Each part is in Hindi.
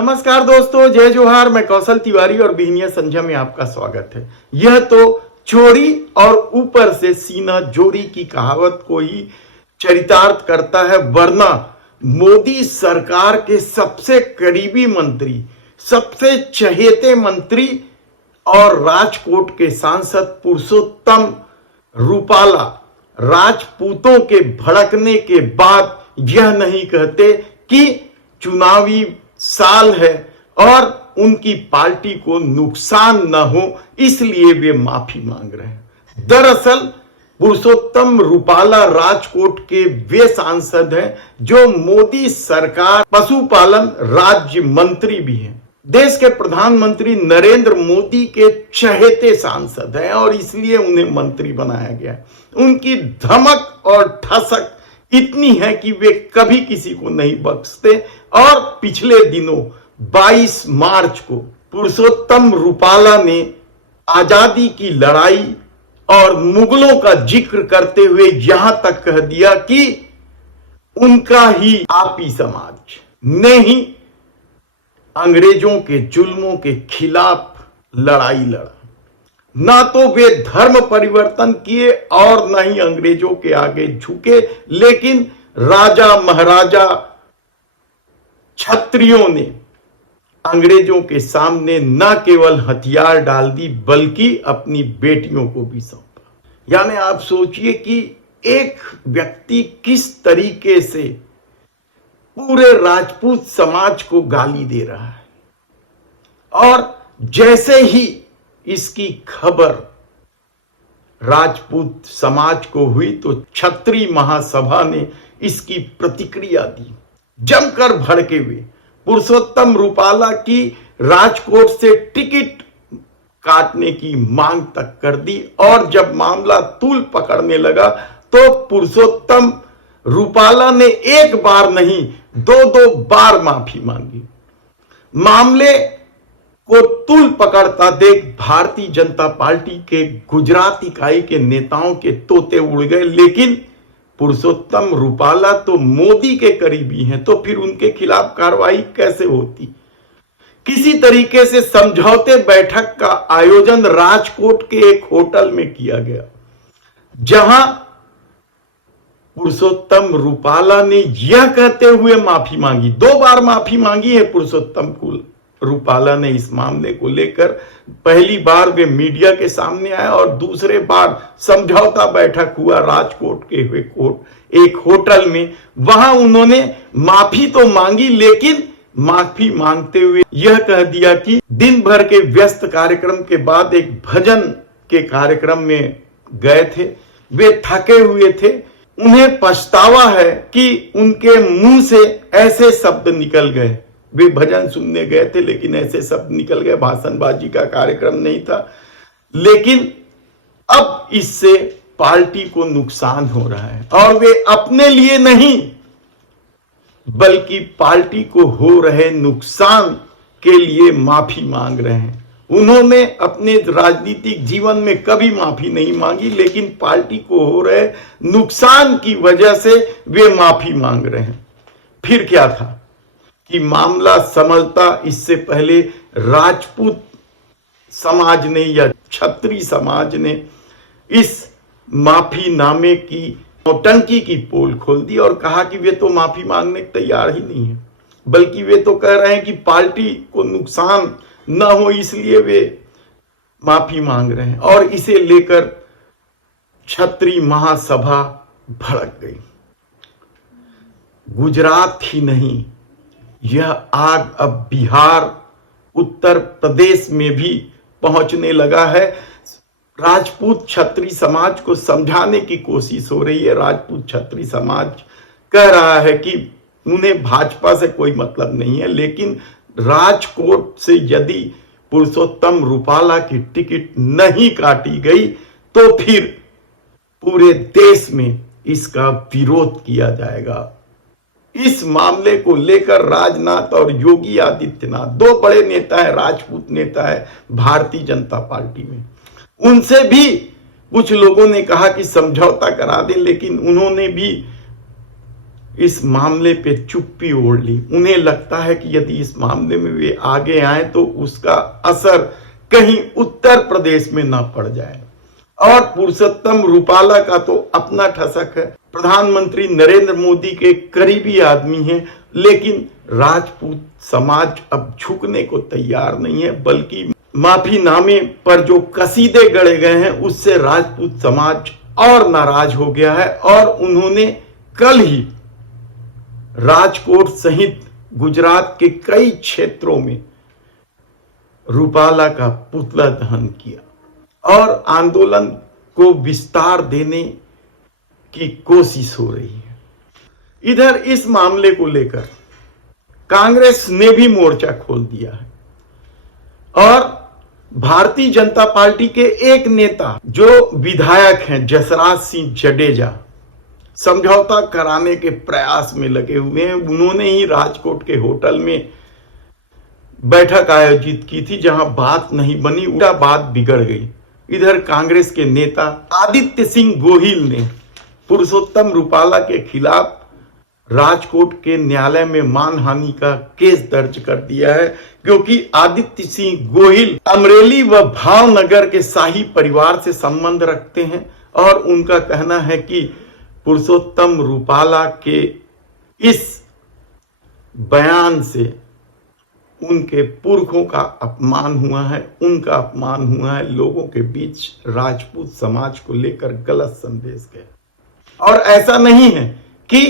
नमस्कार दोस्तों, जय जोहार। मैं कौशल तिवारी और बिहनिया संध्या में आपका स्वागत है। यह तो चोरी और ऊपर से सीना जोड़ी की कहावत को ही चरितार्थ करता है, वरना मोदी सरकार के सबसे करीबी मंत्री, सबसे चहेते मंत्री और राजकोट के सांसद पुरुषोत्तम रूपाला राजपूतों के भड़कने के बाद यह नहीं कहते कि चुनावी साल है और उनकी पार्टी को नुकसान न हो, इसलिए वे माफी मांग रहे हैं। दरअसल पुरुषोत्तम रूपाला राजकोट के वे सांसद हैं जो मोदी सरकार पशुपालन राज्य मंत्री भी हैं। देश के प्रधानमंत्री नरेंद्र मोदी के चहेते सांसद हैं और इसलिए उन्हें मंत्री बनाया गया। उनकी धमक और ठसक इतनी है कि वे कभी किसी को नहीं बख्शते और पिछले दिनों 22 मार्च को पुरुषोत्तम रूपाला ने आजादी की लड़ाई और मुगलों का जिक्र करते हुए यहां तक कह दिया कि उनका ही आपी समाज ने ही अंग्रेजों के जुल्मों के खिलाफ लड़ाई लड़ा। ना तो वे धर्म परिवर्तन किए और न ही अंग्रेजों के आगे झुके, लेकिन राजा महाराजा क्षत्रियों ने अंग्रेजों के सामने न केवल हथियार डाल दी बल्कि अपनी बेटियों को भी सौंपा। यानी आप सोचिए कि एक व्यक्ति किस तरीके से पूरे राजपूत समाज को गाली दे रहा है, और जैसे ही इसकी खबर राजपूत समाज को हुई तो क्षत्रिय महासभा ने इसकी प्रतिक्रिया दी। जमकर भड़के हुए पुरुषोत्तम रूपाला की राजकोट से टिकट काटने की मांग तक कर दी, और जब मामला तूल पकड़ने लगा तो पुरुषोत्तम रूपाला ने एक बार नहीं, दो बार माफी मांगी। मामले को तूल पकड़ता देख भारतीय जनता पार्टी के गुजरात इकाई के नेताओं के तोते उड़ गए, लेकिन पुरुषोत्तम रूपाला तो मोदी के करीबी हैं, तो फिर उनके खिलाफ कार्रवाई कैसे होती। किसी तरीके से समझौते बैठक का आयोजन राजकोट के एक होटल में किया गया, जहां पुरुषोत्तम रूपाला ने यह कहते हुए माफी मांगी, 2 बार माफी मांगी है पुरुषोत्तम रूपाला ने इस मामले को लेकर। पहली बार वे मीडिया के सामने आए और दूसरे बार समझौता बैठक हुआ राजकोट के एक होटल में। वहां उन्होंने माफी तो मांगी, लेकिन माफी मांगते हुए यह कह दिया कि दिन भर के व्यस्त कार्यक्रम के बाद एक भजन के कार्यक्रम में गए थे, वे थके हुए थे, उन्हें पछतावा है कि उनके मुंह से ऐसे शब्द निकल गए। वे भजन सुनने गए थे लेकिन ऐसे शब्द निकल गए, भाषणबाजी का कार्यक्रम नहीं था। लेकिन अब इससे पार्टी को नुकसान हो रहा है और वे अपने लिए नहीं बल्कि पार्टी को हो रहे नुकसान के लिए माफी मांग रहे हैं। उन्होंने अपने राजनीतिक जीवन में कभी माफी नहीं मांगी, लेकिन पार्टी को हो रहे नुकसान की वजह से वे माफी मांग रहे हैं। फिर क्या था कि मामला समझता इससे पहले राजपूत समाज ने या क्षत्रिय समाज ने इस माफी नामे की नौटंकी की पोल खोल दी और कहा कि वे तो माफी मांगने को तैयार ही नहीं है, बल्कि वे तो कह रहे हैं कि पार्टी को नुकसान न हो इसलिए वे माफी मांग रहे हैं। और इसे लेकर क्षत्रिय महासभा भड़क गई। गुजरात ही नहीं, यह आग अब बिहार, उत्तर प्रदेश में भी पहुंचने लगा है। राजपूत क्षत्रिय समाज को समझाने की कोशिश हो रही है। राजपूत क्षत्रिय समाज कह रहा है कि उन्हें भाजपा से कोई मतलब नहीं है, लेकिन राजकोट से यदि पुरुषोत्तम रूपाला की टिकट नहीं काटी गई तो फिर पूरे देश में इसका विरोध किया जाएगा। इस मामले को लेकर राजनाथ और योगी आदित्यनाथ, 2 बड़े नेता हैं, राजपूत नेता है भारतीय जनता पार्टी में, उनसे भी कुछ लोगों ने कहा कि समझौता करा दें, लेकिन उन्होंने भी इस मामले पे चुप्पी ओढ़ ली। उन्हें लगता है कि यदि इस मामले में वे आगे आए तो उसका असर कहीं उत्तर प्रदेश में ना पड़ जाए। और पुरुषोत्तम रूपाला का तो अपना ठसक है, प्रधानमंत्री नरेंद्र मोदी के करीबी आदमी हैं, लेकिन राजपूत समाज अब झुकने को तैयार नहीं है, बल्कि माफीनामे पर जो कसीदे गढ़े गए हैं उससे राजपूत समाज और नाराज हो गया है। और उन्होंने कल ही राजकोट सहित गुजरात के कई क्षेत्रों में रूपाला का पुतला दहन किया और आंदोलन को विस्तार देने की कोशिश हो रही है। इधर इस मामले को लेकर कांग्रेस ने भी मोर्चा खोल दिया है और भारतीय जनता पार्टी के एक नेता जो विधायक हैं जसराज सिंह जडेजा, समझौता कराने के प्रयास में लगे हुए हैं। उन्होंने ही राजकोट के होटल में बैठक आयोजित की थी जहां बात नहीं बनी, उल्टा बात बिगड़ गई। इधर कांग्रेस के नेता आदित्य सिंह गोहिल ने पुरुषोत्तम रूपाला के खिलाफ राजकोट के न्यायालय में मानहानि का केस दर्ज कर दिया है, क्योंकि आदित्य सिंह गोहिल अमरेली व भावनगर के शाही परिवार से संबंध रखते हैं और उनका कहना है कि पुरुषोत्तम रूपाला के इस बयान से उनके पुरखों का अपमान हुआ है, उनका अपमान हुआ है, लोगों के बीच राजपूत समाज को लेकर गलत संदेश गया। और ऐसा नहीं है कि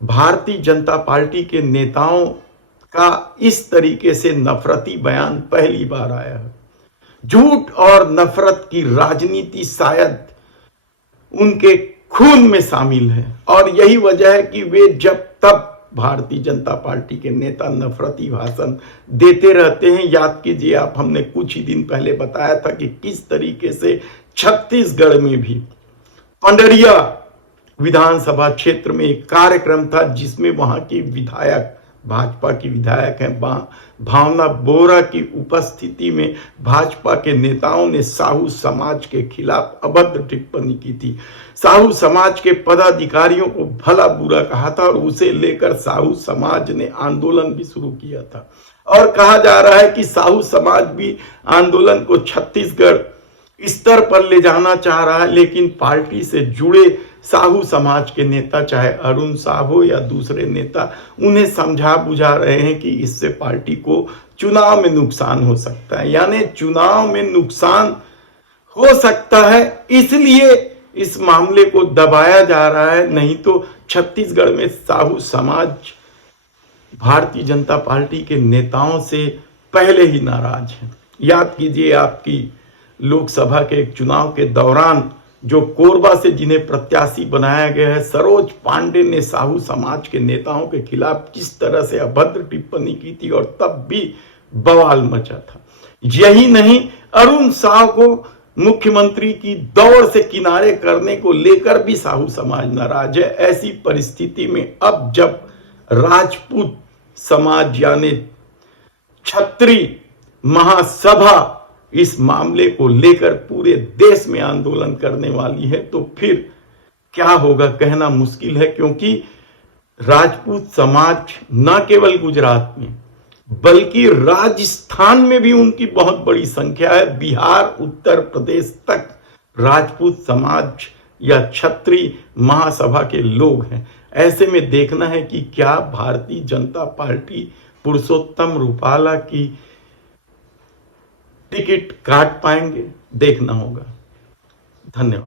भारतीय जनता पार्टी के नेताओं का इस तरीके से नफरती बयान पहली बार आया है। झूठ और नफरत की राजनीति शायद उनके खून में शामिल है और यही वजह है कि वे जब तब भारतीय जनता पार्टी के नेता नफरती भाषण देते रहते हैं। याद कीजिए आप, हमने कुछ ही दिन पहले बताया था कि किस तरीके से छत्तीसगढ़ में भी पंडरिया विधानसभा क्षेत्र में एक कार्यक्रम था जिसमें वहां की विधायक, भाजपा की विधायक हैं भावना बोरा की उपस्थिति में भाजपा के नेताओं ने साहू समाज के खिलाफ अभद्र टिप्पणी की थी। साहू समाज के पदाधिकारियों को भला बुरा कहा था और उसे लेकर साहू समाज ने आंदोलन भी शुरू किया था। और कहा जा रहा है कि साहू समाज भी आंदोलन को छत्तीसगढ़ स्तर पर ले जाना चाह रहा है, लेकिन पार्टी से जुड़े साहू समाज के नेता, चाहे अरुण साहू या दूसरे नेता, उन्हें समझा बुझा रहे हैं कि इससे पार्टी को चुनाव में नुकसान हो सकता है। यानी चुनाव में नुकसान हो सकता है, इसलिए इस मामले को दबाया जा रहा है। नहीं तो छत्तीसगढ़ में साहू समाज भारतीय जनता पार्टी के नेताओं से पहले ही नाराज है। याद कीजिए, आपकी लोकसभा के एक चुनाव के दौरान जो कोरबा से जिन्हें प्रत्याशी बनाया गया है, सरोज पांडे ने साहू समाज के नेताओं के खिलाफ किस तरह से अभद्र टिप्पणी की थी और तब भी बवाल मचा था। यही नहीं, अरुण साह को मुख्यमंत्री की दौड़ से किनारे करने को लेकर भी साहू समाज नाराज है। ऐसी परिस्थिति में अब जब राजपूत समाज यानी क्षत्रिय महासभा इस मामले को लेकर पूरे देश में आंदोलन करने वाली है, तो फिर क्या होगा कहना मुश्किल है, क्योंकि राजपूत समाज न केवल गुजरात में बल्कि राजस्थान में भी उनकी बहुत बड़ी संख्या है। बिहार, उत्तर प्रदेश तक राजपूत समाज या क्षत्रिय महासभा के लोग हैं। ऐसे में देखना है कि क्या भारतीय जनता पार्टी पुरुषोत्तम रूपाला की टिकट काट पाएंगे, देखना होगा। धन्यवाद।